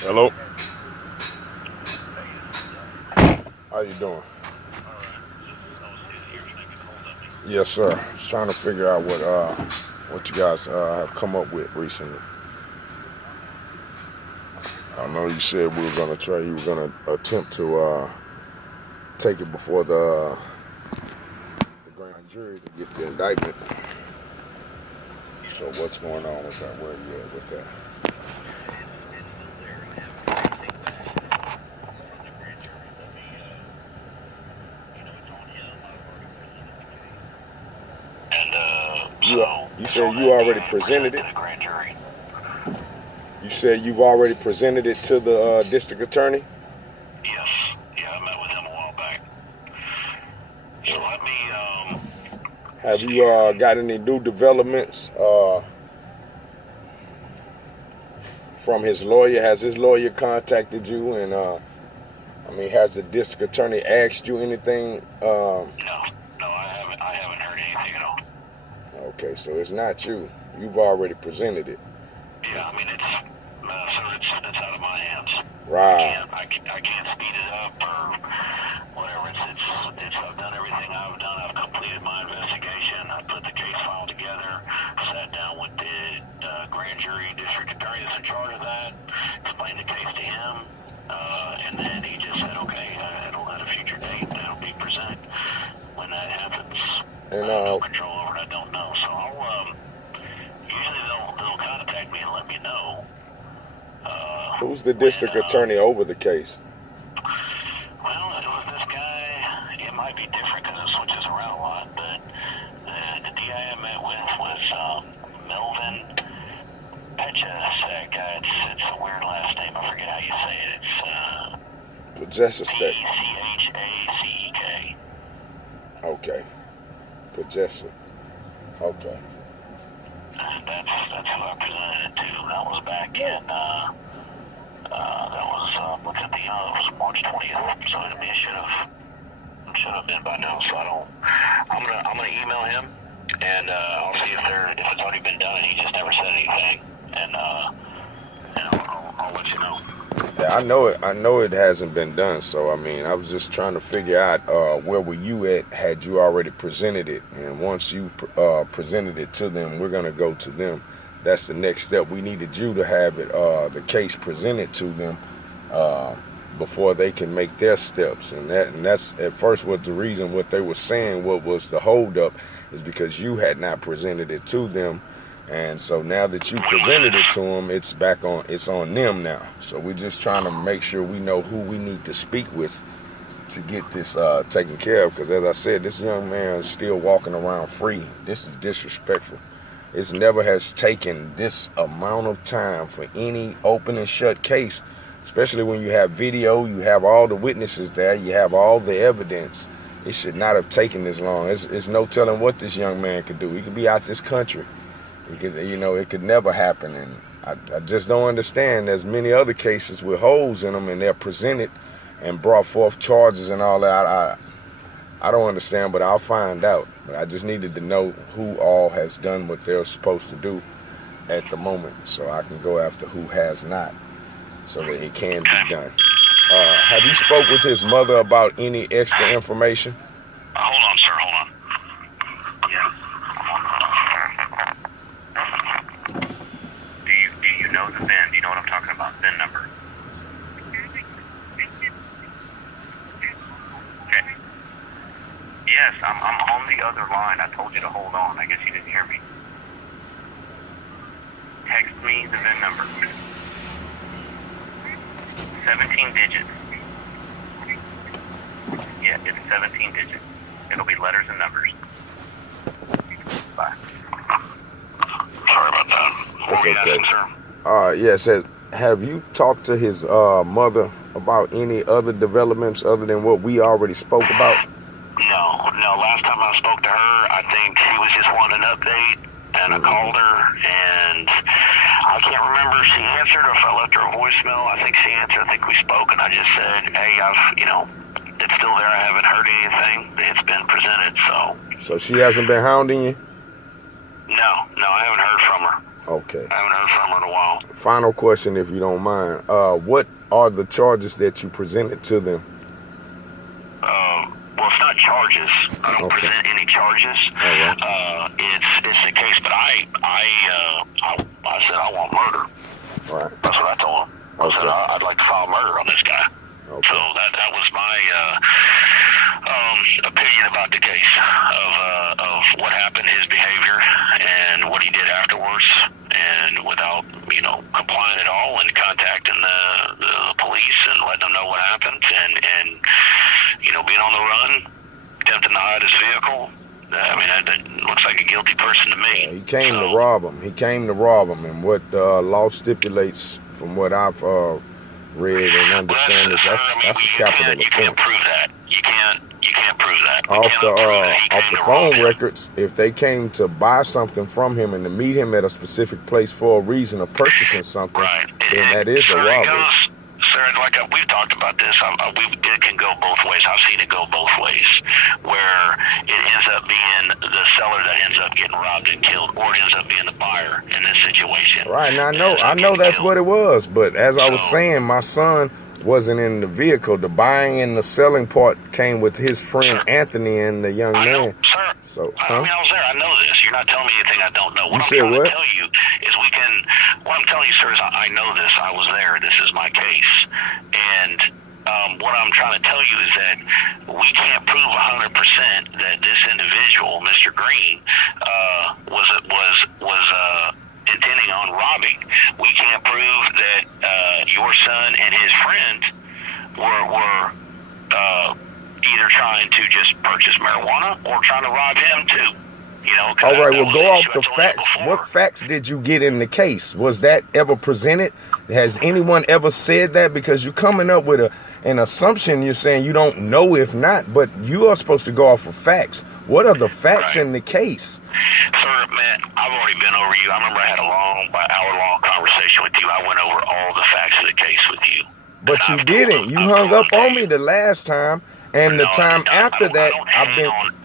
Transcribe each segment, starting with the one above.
Hello. How you doing? Yes, sir. Just trying to figure out what you guys have come up with recently. I know you said we were gonna try. You were gonna attempt to take it before the grand jury to get the indictment. So what's going on with that? Where you at with that? You said you already presented it. You said you've already presented it to the district attorney. Yes, yeah, I met with him a while back. So let me, Have you got any new developments from his lawyer? Has his lawyer contacted you? And has the district attorney asked you anything? No, I haven't heard anything at all. Okay, so it's not you. You've already presented it. Yeah, I mean, it's out of my hands. Right. I can't speed it up or whatever. I've done everything I've done. I've completed my investigation. I put the case file together, sat down with the grand jury district attorney that's in charge of that, explained the case to him, and then he just said, okay, at a future date, that'll be presented. When that happens, And I have no control over it. I don't know. So usually they'll contact me and let me know. who's the district attorney over the case? Well, it was this guy. It might be different because it switches around a lot, but the DI I met with was Melvin Petchasek. It's a weird last name. I forget how you say it. It's Possessor state. P-C-H-A-C-E-K. Okay. Possessor. Okay. And that's who I presented it to. That was back in look at it was March 20th. So it should have been by now. So I'm gonna email him and I'll see if it's already been done and he just never said anything. And I'll let you know. Yeah, I know it hasn't been done. So I was just trying to figure out where were you at had you already presented it, and once you presented it to them, we're gonna go to them. That's the next step. We needed you to have it, the case presented to them before they can make their steps, and that's at first what the reason what they were saying what was the holdup is because you had not presented it to them. And so now that you presented it to them, it's on them now. So we're just trying to make sure we know who we need to speak with to get this taken care of. Because as I said, this young man is still walking around free. This is disrespectful. It never has taken this amount of time for any open and shut case, especially when you have video, you have all the witnesses there, you have all the evidence. It should not have taken this long. It's no telling what this young man could do. He could be out this country. It could never happen, and I just don't understand. There's many other cases with holes in them, and they're presented and brought forth charges and all that. I don't understand, but I'll find out. But I just needed to know who all has done what they're supposed to do at the moment, so I can go after who has not, so that it can be done. Have you spoke with his mother about any extra information? Hold on, sir. Hold on. Yeah. Do you know the VIN? Do you know what I'm talking about? VIN number. Okay. Yes, I'm on the other line. I told you to hold on. I guess you didn't hear me. Text me the VIN number. 17 digits. Yeah, it's 17 digits. It'll be letters and numbers. Bye. Sorry about that. That's okay. Yeah, it says, have you talked to his mother about any other developments other than what we already spoke about? No. Last time I spoke to her, I think she was just wanting an update, and I called her, and I can't remember if she answered or if I left her a voicemail. I think she answered. I think we spoke, and I just said, hey, it's still there. I haven't heard anything. It's been presented, so. So she hasn't been hounding you? No, I haven't heard from her. Okay. I haven't heard from her in a while. Final question, if you don't mind. What are the charges that you presented to them? Well, it's not charges. I don't present any charges. Right. It's a case, but I said I want murder. Right. That's what I told him. I said I'd like to file murder on this guy. Okay. So that was my opinion about the case of what happened, his behavior, and what he did afterwards, and without complying at all and contacting the police and letting them know what happened, and being on the run, attempting to hide his vehicle. I mean, that looks like a guilty person to me. Yeah, he came to rob him. He came to rob him, and what law stipulates, from what I've read and understand, is that's a capital offense. You can't prove that. You can't prove that. Off the phone records, if they came to buy something from him and to meet him at a specific place for a reason of purchasing something, then that is a robbery. Sir, like we've talked about this, it can go both ways. I've seen it go both ways, where it ends up being the seller that ends up getting robbed and killed, or it ends up being the buyer in this situation. Right, and I know that's what it was. But as I was saying, my son wasn't in the vehicle. The buying and the selling part came with his friend Anthony and the young man. Know, sir. So, I mean, I was there. I know this. You're not telling me anything I don't know. What you I'm said what? To tell you is what I'm telling you, sir, is I know this. I was there. This is my case. And what I'm trying to tell you is that we can't prove 100% that this individual, Mr. Green, was intending on robbing. We can't prove that your son and his friend were either trying to just purchase marijuana or trying to rob him too. All right, well, go off the facts. What facts did you get in the case? Was that ever presented? Has anyone ever said that? Because you're coming up with an assumption. You're saying you don't know if not, but you are supposed to go off of facts. What are the facts in the case? Sir, man, I've already been over you. I remember I had about hour-long conversation with you. I went over all the facts of the case with you. But you didn't. You hung up on me the last time, and the time after that,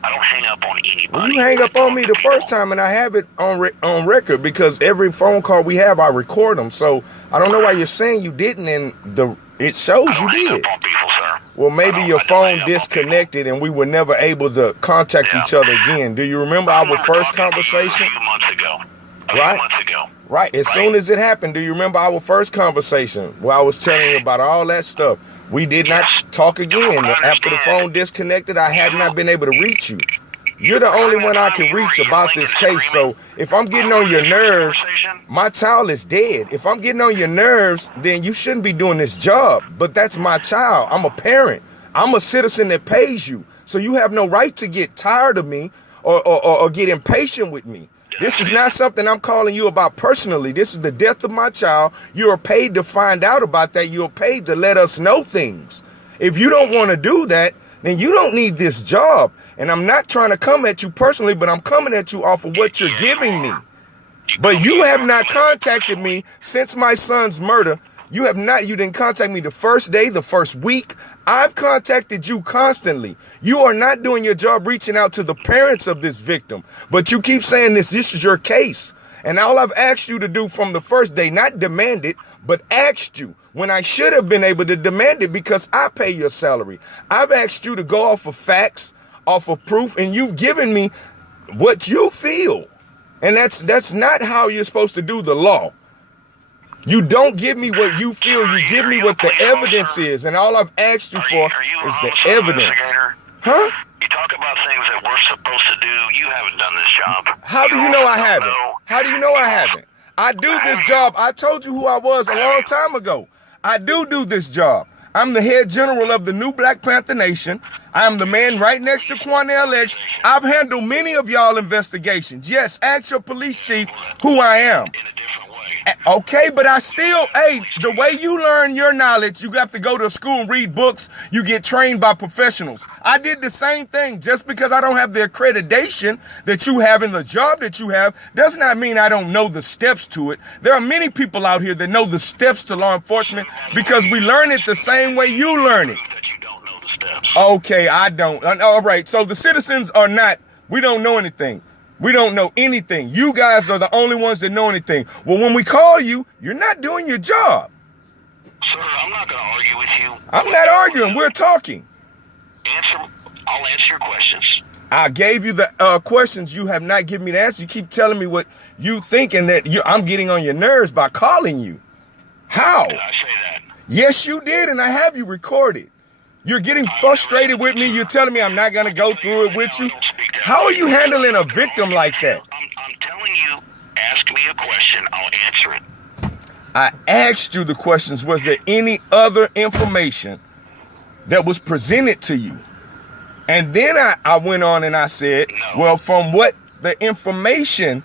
I don't hang up on anybody. Well, you hang up on me the first time, and I have it on record, because every phone call we have, I record them. So I don't know why you're saying you didn't, and it shows you did. Hang up on people, sir. Well, maybe your phone disconnected, and we were never able to contact each other again. Do you remember our first conversation? A few months ago. Right. Right. As soon as it happened, do you remember our first conversation where I was telling you about all that stuff? We did not talk again. After the phone disconnected, I have not been able to reach you. You're the only one I can reach about this case. So if I'm getting on your nerves, my child is dead. If I'm getting on your nerves, then you shouldn't be doing this job. But that's my child. I'm a parent. I'm a citizen that pays you. So you have no right to get tired of me or get impatient with me. This is not something I'm calling you about personally. This is the death of my child. You are paid to find out about that. You're paid to let us know things. If you don't want to do that, then you don't need this job. And I'm not trying to come at you personally, but I'm coming at you off of what you're giving me. But you have not contacted me since my son's murder. You didn't contact me the first day, the first week. I've contacted you constantly. You are not doing your job reaching out to the parents of this victim. But you keep saying this is your case. And all I've asked you to do from the first day, not demand it, but asked you, when I should have been able to demand it because I pay your salary. I've asked you to go off of facts, off of proof, and you've given me what you feel. And that's not how you're supposed to do the law. You don't give me what you feel. You give me what the evidence is. And all I've asked you for is the evidence. Huh? You talk about things that we're supposed to do. You haven't done this job. How do you know I haven't? How do you know I haven't? I do this job. I told you who I was a long time ago. I do this job. I'm the head general of the new Black Panther Nation. I'm the man right next to Quanell X. I've handled many of y'all investigations. Yes, ask your police chief who I am. Okay, but the way you learn your knowledge, you have to go to school and read books. You get trained by professionals. I did the same thing. Just because I don't have the accreditation that you have in the job that you have does not mean I don't know the steps to it. There are many people out here that know the steps to law enforcement because we learn it the same way you learn it. Okay, I don't. All right, so the citizens we don't know anything. We don't know anything. You guys are the only ones that know anything. Well, when we call you, you're not doing your job. Sir, I'm not going to argue with you. I'm not arguing. We're talking. I'll answer your questions. I gave you the questions. You have not given me the answer. You keep telling me what you think and that I'm getting on your nerves by calling you. How? Did I say that? Yes, you did, and I have you recorded. You're getting frustrated with me. You're telling me I'm not going to go through it with you. How are you handling a victim like that? I'm telling you, ask me a question. I'll answer it. I asked you the questions. Was there any other information that was presented to you? And then I went on and I said, No. well, from what the information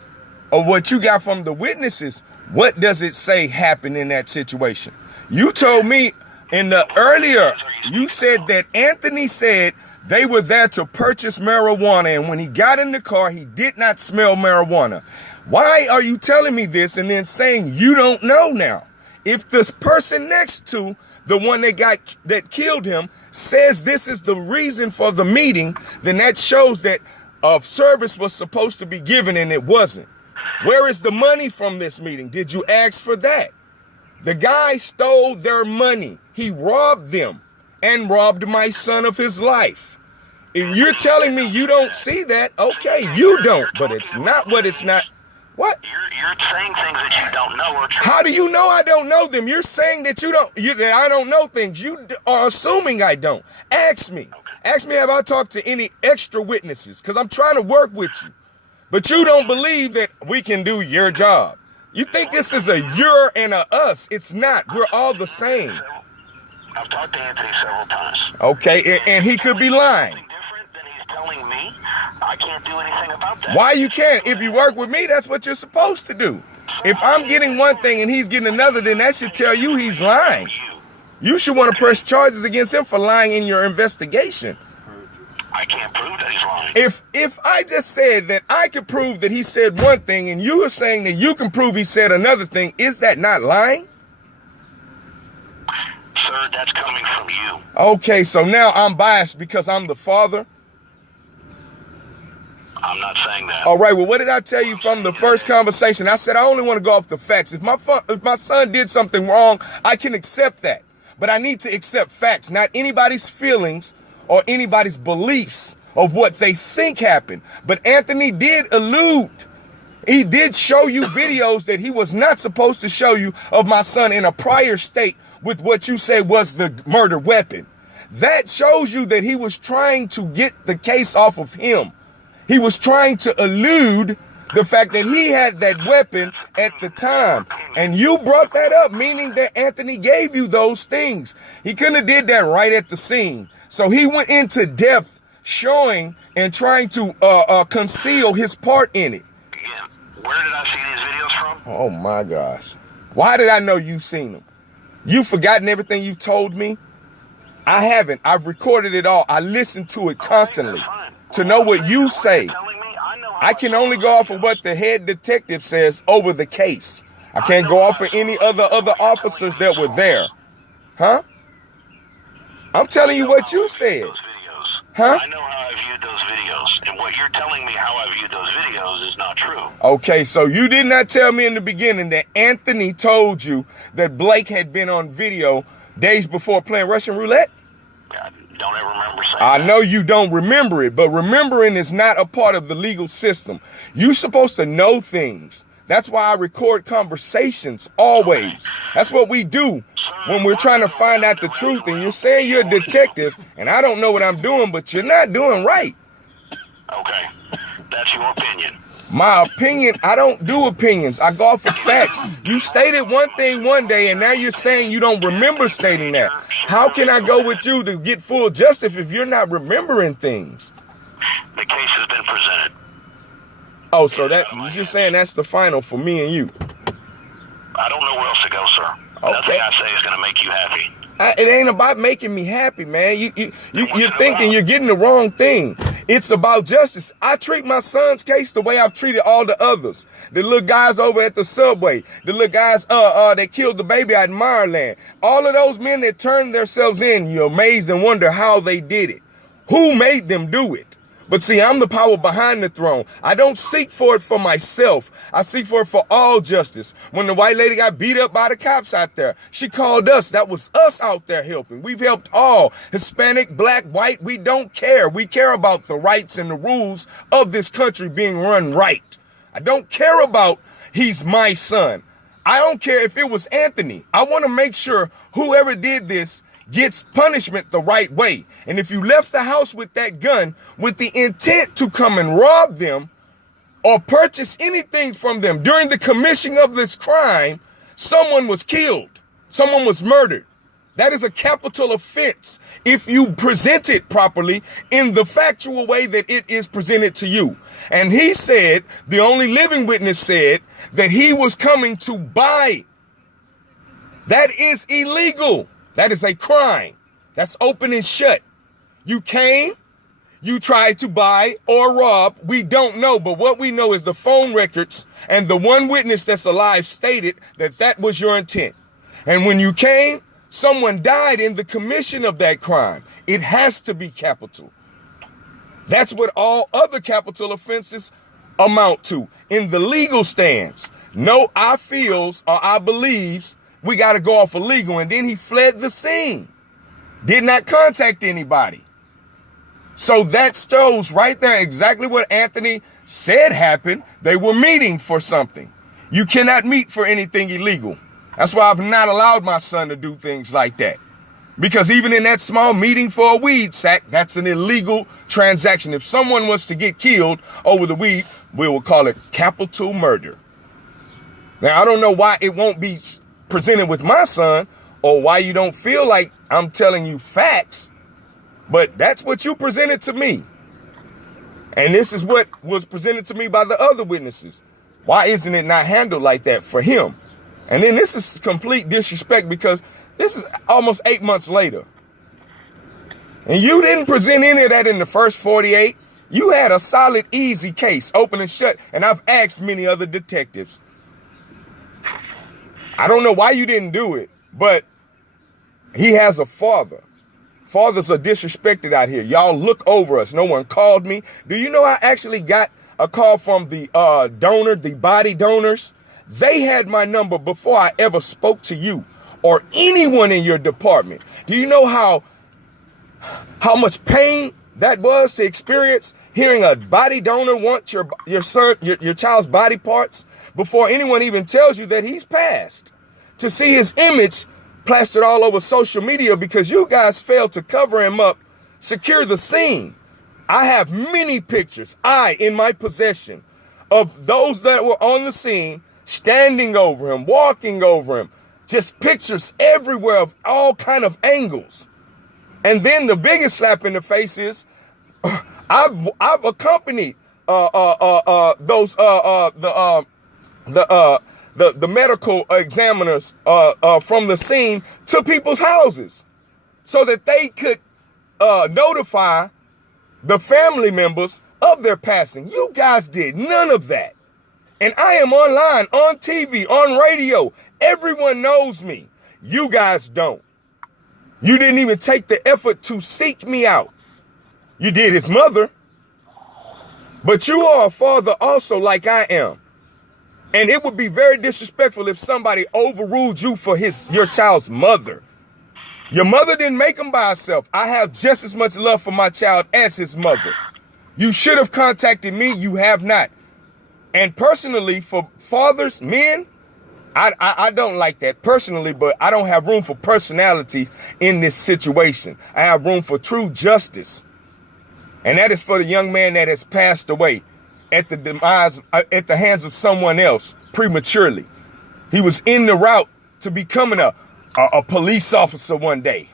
of what you got from the witnesses, what does it say happened in that situation? You told me in the earlier, you said that Anthony said they were there to purchase marijuana, and when he got in the car, he did not smell marijuana. Why are you telling me this and then saying you don't know now? If this person next to the one that killed him says this is the reason for the meeting, then that shows that a service was supposed to be given and it wasn't. Where is the money from this meeting? Did you ask for that? The guy stole their money. He robbed them and robbed my son of his life. If you're telling me you don't see that, okay, you don't, but it's not what it's not. What? You're saying things that you don't know are true. How do you know I don't know them? You're saying that that I don't know things. You are assuming I don't. Ask me. Ask me, have I talked to any extra witnesses? Because I'm trying to work with you. But you don't believe that we can do your job. You think this is a you're and a us. It's not. We're all the same. I've talked to Anthony several times. Okay, and he could be lying. Something different than he's telling me. I can't do anything about that. Why you can't? If you work with me, that's what you're supposed to do. If I'm getting one thing and he's getting another, then that should tell you he's lying. You should want to press charges against him for lying in your investigation. I can't prove that he's lying. If I just said that I could prove that he said one thing and you are saying that you can prove he said another thing, is that not lying? Sir, that's coming from you. Okay, so now I'm biased because I'm the father? I'm not saying that. All right, well, what did I tell you from the first conversation? I said I only want to go off the facts. If my son did something wrong, I can accept that. But I need to accept facts, not anybody's feelings or anybody's beliefs of what they think happened. But Anthony did allude. He did show you videos that he was not supposed to show you of my son in a prior state with what you say was the murder weapon. That shows you that he was trying to get the case off of him. He was trying to elude the fact that he had that weapon at the time. And you brought that up, meaning that Anthony gave you those things. He couldn't have did that right at the scene. So he went into depth showing and trying to conceal his part in it. Again, where did I see these videos from? Oh my gosh. Why did I know you've seen them? You've forgotten everything you've told me? I haven't. I've recorded it all. I listen to it constantly to know what you say. I can only go off of what the head detective says over the case. I can't go off of any other officers that were there. Huh? I'm telling you what you said. Huh? I know how I viewed those videos, and what you're telling me how I viewed those videos is not true. Okay, so you did not tell me in the beginning that Anthony told you that Blake had been on video days before playing Russian roulette? I don't ever remember saying I that. know you don't remember it, but remembering is not a part of the legal system. You're supposed to know things. That's why I record conversations always. That's what we do when we're trying to find out the truth. And you're saying you're a detective, and I don't know what I'm doing, but you're not doing right. Okay, that's your opinion. My opinion, I don't do opinions. I go off of facts. You stated one thing one day, and now you're saying you don't remember stating that. How can I go with you to get full justice if you're not remembering things? The case has been presented. Oh, so you're saying that's the final for me and you? I don't know where else to go, sir. Nothing I say is going to make you happy. It ain't about making me happy, man. You're thinking you're getting the wrong thing. It's about justice. I treat my son's case the way I've treated all the others. The little guys over at the subway, the little guys that killed the baby at Maryland. All of those men that turned themselves in, you're amazed and wonder how they did it. Who made them do it? But see, I'm the power behind the throne. I don't seek for it for myself. I seek for it for all justice. When the white lady got beat up by the cops out there, she called us. That was us out there helping. We've helped all. Hispanic, black, white, we don't care. We care about the rights and the rules of this country being run right. I don't care about he's my son. I don't care if it was Anthony. I want to make sure whoever did this gets punishment the right way. And if you left the house with that gun with the intent to come and rob them or purchase anything from them during the commission of this crime, someone was killed. Someone was murdered. That is a capital offense if you present it properly in the factual way that it is presented to you. And he said, the only living witness said, that he was coming to buy. That is illegal. That is a crime. That's open and shut. You came, you tried to buy or rob. We don't know, but what we know is the phone records and the one witness that's alive stated that that was your intent. And when you came, someone died in the commission of that crime. It has to be capital. That's what all other capital offenses amount to in the legal stance. No, I feels or I believes we got to go off illegal. And then he fled the scene. Did not contact anybody. So that shows right there exactly what Anthony said happened. They were meeting for something. You cannot meet for anything illegal. That's why I've not allowed my son to do things like that. Because even in that small meeting for a weed sack, that's an illegal transaction. If someone was to get killed over the weed, we will call it capital murder. Now, I don't know why it won't be presented with my son or why you don't feel like I'm telling you facts, but that's what you presented to me. And this is what was presented to me by the other witnesses. Why isn't it not handled like that for him? And then this is complete disrespect because this is almost 8 months later. And you didn't present any of that in the first 48. You had a solid, easy case, open and shut. And I've asked many other detectives. I don't know why you didn't do it, but he has a father. Fathers are disrespected out here. Y'all look over us. No one called me. Do you know I actually got a call from the donor, the body donors? They had my number before I ever spoke to you or anyone in your department. Do you know how much pain that was to experience hearing a body donor want your child's body parts before anyone even tells you that he's passed? To see his image plastered all over social media because you guys failed to cover him up, secure the scene. I have many pictures, in my possession, of those that were on the scene, standing over him, walking over him, just pictures everywhere of all kind of angles. And then the biggest slap in the face is I've accompanied those the medical examiners from the scene to people's houses so that they could notify the family members of their passing. You guys did none of that. And I am online, on TV, on radio. Everyone knows me. You guys don't. You didn't even take the effort to seek me out. You did his mother. But you are a father also like I am. And it would be very disrespectful if somebody overruled you for your child's mother. Your mother didn't make him by herself. I have just as much love for my child as his mother. You should have contacted me. You have not. And personally, for fathers, men, I don't like that personally, but I don't have room for personality in this situation. I have room for true justice. And that is for the young man that has passed away at the hands of someone else prematurely. He was in the route to becoming a police officer one day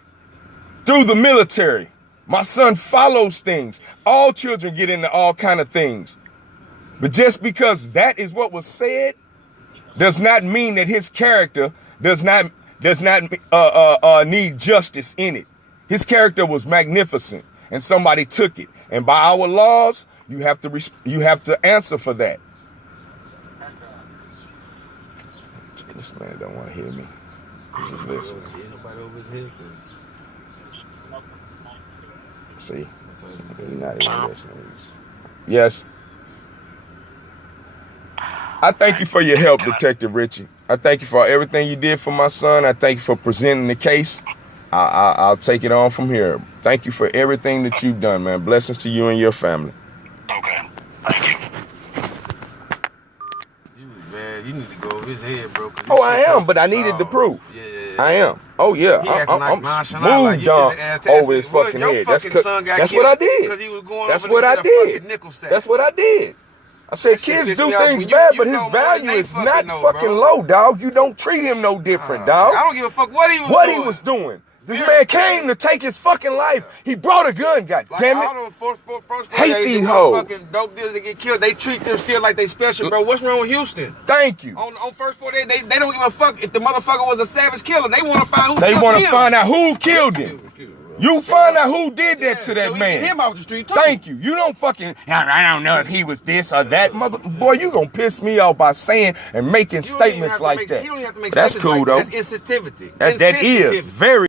through the military. My son follows things. All children get into all kind of things. But just because that is what was said does not mean that his character does not need justice in it. His character was magnificent and somebody took it. And by our laws, you have to answer for that. This man don't want to hear me. He's just listening. See, he's not even listening. Yes. I thank you for your help, Detective Richie. I thank you for everything you did for my son. I thank you for presenting the case. I'll take it on from here. Thank you for everything that you've done, man. Blessings to you and your family. Okay. Thank you. Man, you need to go over his head, bro. Oh, I am, but I needed the proof. Yeah. I am. Oh, yeah. I'm smooth down over his fucking head. That's what I did. That's what I did. That's what I did. I said, kids do things bad, but his value is not fucking low, dog. You don't treat him no different, dog. I don't give a fuck what he was doing. What he was doing. This man came to take his fucking life. He brought a gun, goddammit. Hate these hoes. Fucking dope dealers that get killed. They treat them still like they special, bro. What's wrong with Houston? Thank you. On first 4 days, they don't give a fuck if the motherfucker was a savage killer. They want to find who killed him. They want to find out who killed him. You find out who did that to that man. Get him off the street too. Thank you. You don't fucking. I don't know if he was this or that. Boy, you gonna piss me off by saying and making statements like that. You don't have to make That's statements cool like though. That's insensitivity. That is very.